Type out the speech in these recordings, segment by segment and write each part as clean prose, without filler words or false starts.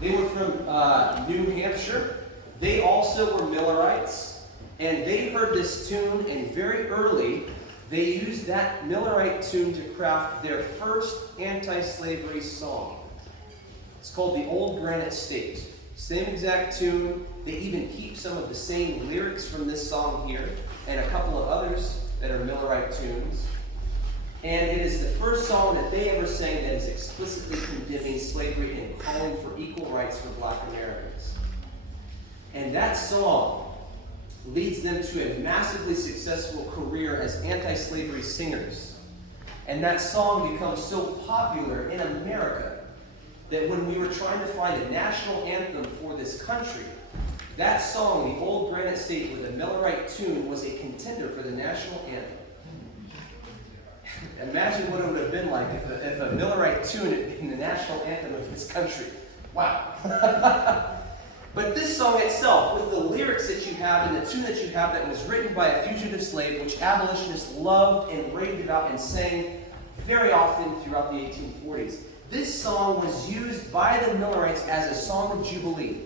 They were from New Hampshire. They also were Millerites, and they heard this tune, and very early, they used that Millerite tune to craft their first anti-slavery song. It's called The Old Granite State. Same exact tune. They even keep some of the same lyrics from this song here, and a couple of others that are Millerite tunes. And it is the first song that they ever sang that is explicitly condemning slavery and calling for equal rights for black Americans. And that song leads them to a massively successful career as anti-slavery singers. And that song becomes so popular in America that when we were trying to find a national anthem for this country, that song, The Old Granite State, with a Millerite tune, was a contender for the national anthem. Imagine what it would have been like if a Millerite tune had been the national anthem of this country. Wow. But this song itself, with the lyrics that you have and the tune that you have that was written by a fugitive slave, which abolitionists loved and raved about and sang very often throughout the 1840s, this song was used by the Millerites as a song of jubilee.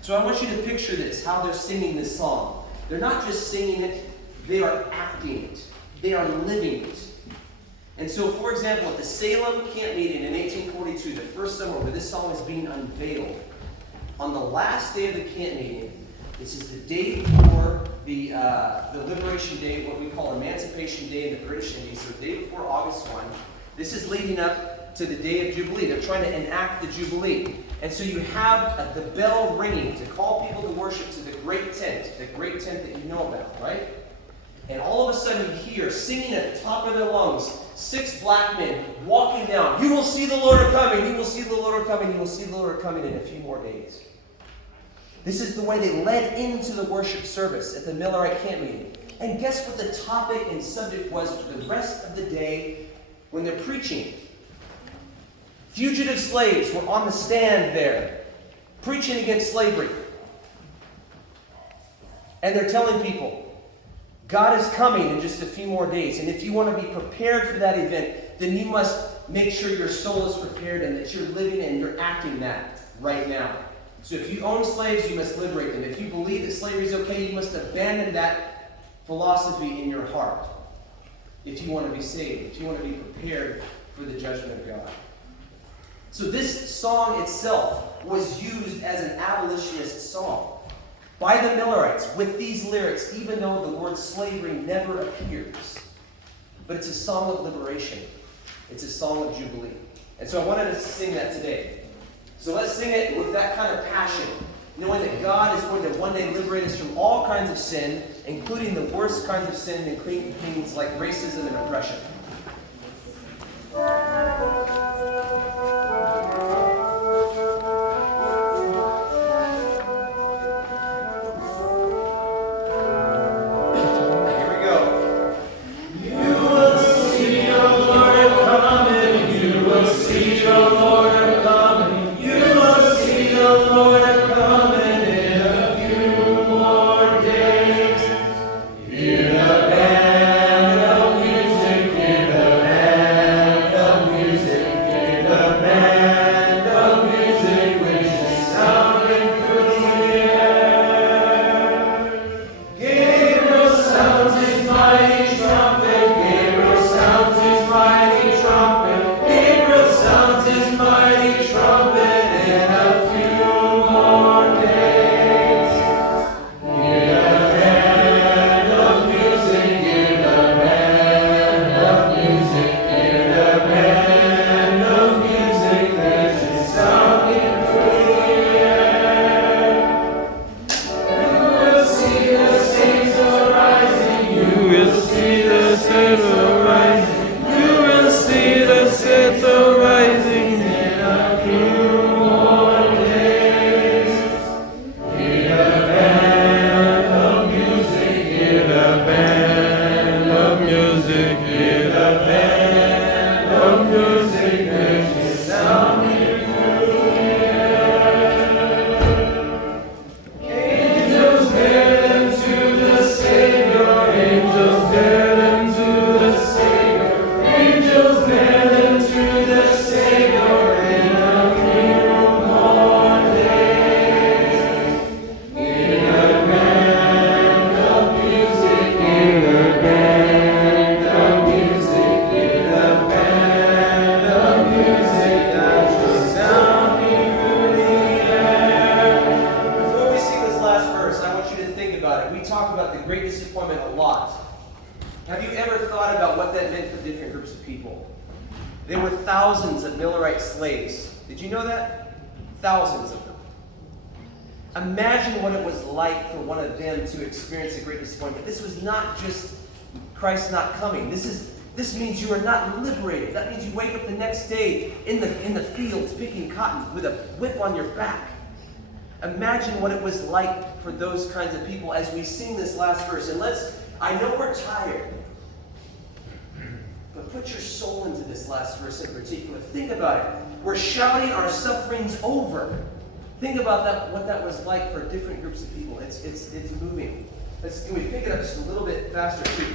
So I want you to picture this, how they're singing this song. They're not just singing it, they are acting it. They are living it. And so, for example, at the Salem camp meeting in 1842, the first summer where this song is being unveiled, on the last day of the camp meeting, this is the day before the Liberation Day, what we call Emancipation Day in the British Indies, so the day before August 1. This is leading up to the day of Jubilee. They're trying to enact the Jubilee. And so you have the bell ringing to call people to worship to the great tent that you know about, right? And all of a sudden you hear, singing at the top of their lungs, 6 black men walking down. You will see the Lord coming, you will see the Lord coming, you will see the Lord coming in a few more days. This is the way they led into the worship service at the Millerite camp meeting. And guess what the topic and subject was for the rest of the day when they're preaching? Fugitive slaves were on the stand there, preaching against slavery. And they're telling people, God is coming in just a few more days. And if you want to be prepared for that event, then you must make sure your soul is prepared and that you're living and you're acting that right now. So if you own slaves, you must liberate them. If you believe that slavery is okay, you must abandon that philosophy in your heart. If you want to be saved, if you want to be prepared for the judgment of God. So this song itself was used as an abolitionist song by the Millerites with these lyrics, even though the word slavery never appears. But it's a song of liberation. It's a song of jubilee. And so I wanted us to sing that today. So let's sing it with that kind of passion, knowing that God is going to one day liberate us from all kinds of sin, including the worst kinds of sin, including things like racism and oppression. Hear the band of music. of people. There were thousands of Millerite slaves. Did you know that? Thousands of them. Imagine what it was like for one of them to experience a great disappointment. This was not just Christ not coming. This means you are not liberated. That means you wake up the next day in the fields picking cotton with a whip on your back. Imagine what it was like for those kinds of people as we sing this last verse. And I know we're tired, but put your soul into this last verse in particular. Think about it. We're shouting our sufferings over. Think about that, what that was like for different groups of people. It's moving. Can we pick it up just a little bit faster too?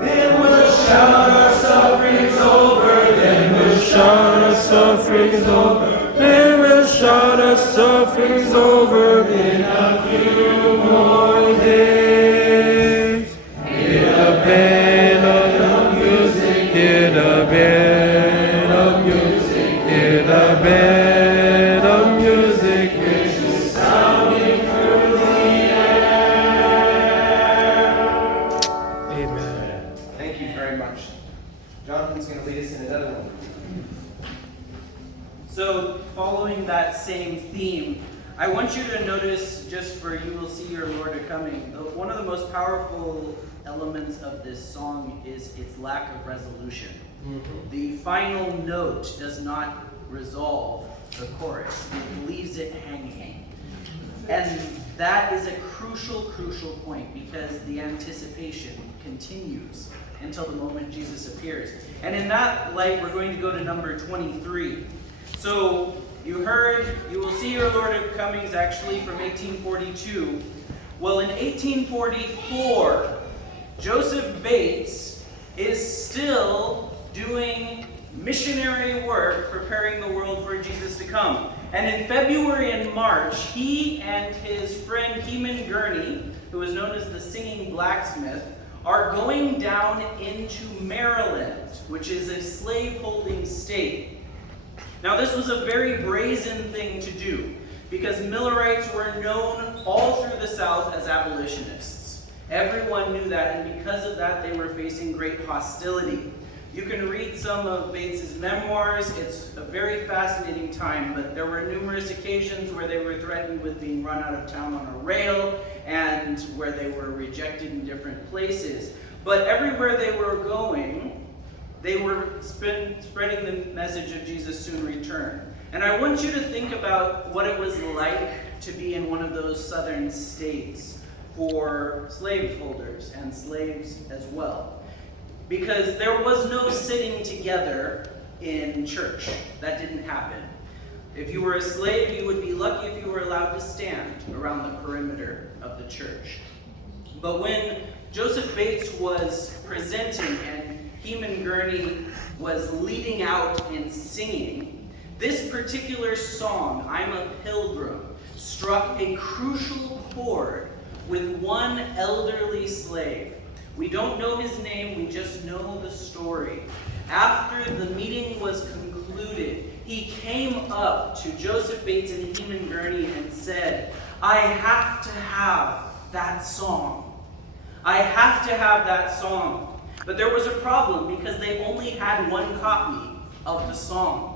Then we'll shout our sufferings over. Then we'll shout our sufferings over. Then we'll shout our sufferings over in a few more days. Hear the band of music, hear the band of music, hear the band of music, which is sounding through the air. Amen. Thank you very much. Jonathan's going to lead us in another one. So, following that same theme, I want you to notice, just for you will see your Lord a-coming, one of the most powerful elements of this song is its lack of resolution. Mm-hmm. The final note does not resolve the chorus. It leaves it hanging. And that is a crucial point because the anticipation continues until the moment Jesus appears. And in that light, we're going to go to number 23. So, you heard, you will see your Lord coming is actually from 1842. Well, in 1844, Joseph Bates is still doing missionary work, preparing the world for Jesus to come. And in February and March, he and his friend Heman Gurney, who is known as the Singing Blacksmith, are going down into Maryland, which is a slave-holding state. Now, this was a very brazen thing to do because Millerites were known all through the South as abolitionists. Everyone knew that, and because of that, they were facing great hostility. You can read some of Bates's memoirs. It's a very fascinating time, but there were numerous occasions where they were threatened with being run out of town on a rail and where they were rejected in different places. But everywhere they were going, they were spreading the message of Jesus' soon return. And I want you to think about what it was like to be in one of those southern states for slaveholders and slaves as well. Because there was no sitting together in church. That didn't happen. If you were a slave, you would be lucky if you were allowed to stand around the perimeter of the church. But when Joseph Bates was presenting and Heman Gurney was leading out and singing, this particular song, I'm a Pilgrim, struck a crucial chord with one elderly slave. We don't know his name, we just know the story. After the meeting was concluded, he came up to Joseph Bates and Heman Gurney and said, I have to have that song. I have to have that song. But there was a problem because they only had one copy of the song.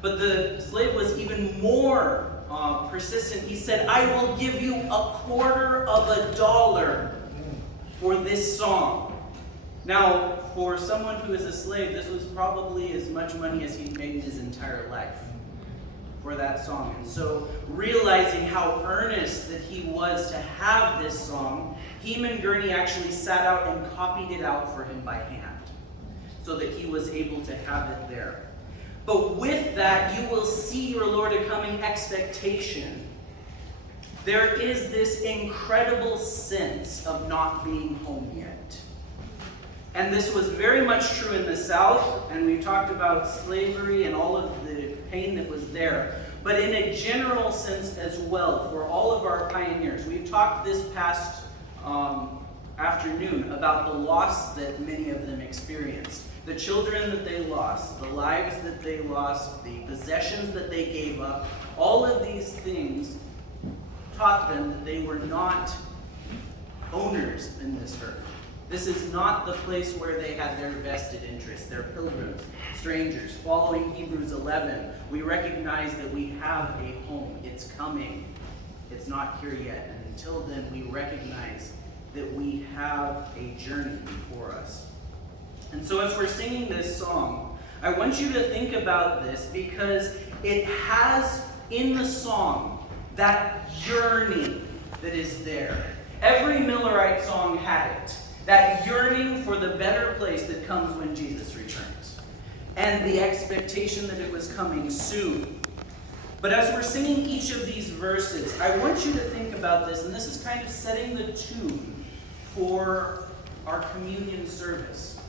But the slave was even more persistent. He said, I will give you $0.25 for this song. Now, for someone who is a slave, this was probably as much money as he'd made in his entire life for that song. And so, realizing how earnest that he was to have this song, Heman Gurney actually sat out and copied it out for him by hand so that he was able to have it there. But with that, you will see your Lord a-coming expectation. There is this incredible sense of not being home yet. And this was very much true in the South, and we talked about slavery and all of the pain that was there. But in a general sense as well, for all of our pioneers, we've talked this past afternoon about the loss that many of them experienced. The children that they lost, the lives that they lost, the possessions that they gave up, all of these things taught them that they were not owners in this earth. This is not the place where they had their vested interests. They're pilgrims, strangers. Following Hebrews 11, we recognize that we have a home. It's coming. It's not here yet. And until then, we recognize that we have a journey before us. And so as we're singing this song, I want you to think about this because it has in the song that yearning that is there. Every Millerite song had it. That yearning for the better place that comes when Jesus returns. And the expectation that it was coming soon. But as we're singing each of these verses, I want you to think about this, and this is kind of setting the tune for our communion service.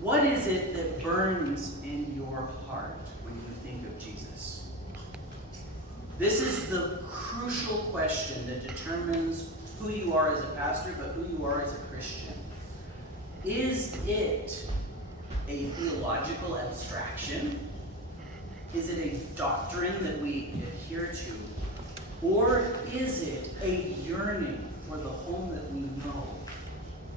What is it that burns in your heart when you think of Jesus? This is the crucial question that determines who you are as a pastor, but who you are as a Christian. Is it a theological abstraction? Is it a doctrine that we adhere to? Or is it a yearning for the home that we know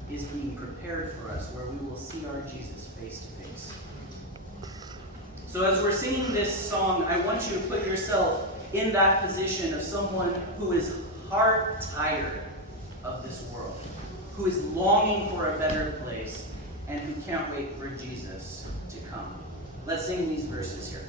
is being prepared for us, where we will see our Jesus face to face? So as we're singing this song, I want you to put yourself in that position of someone who is heart tired of this world, who is longing for a better place, and who can't wait for Jesus to come. Let's sing these verses here.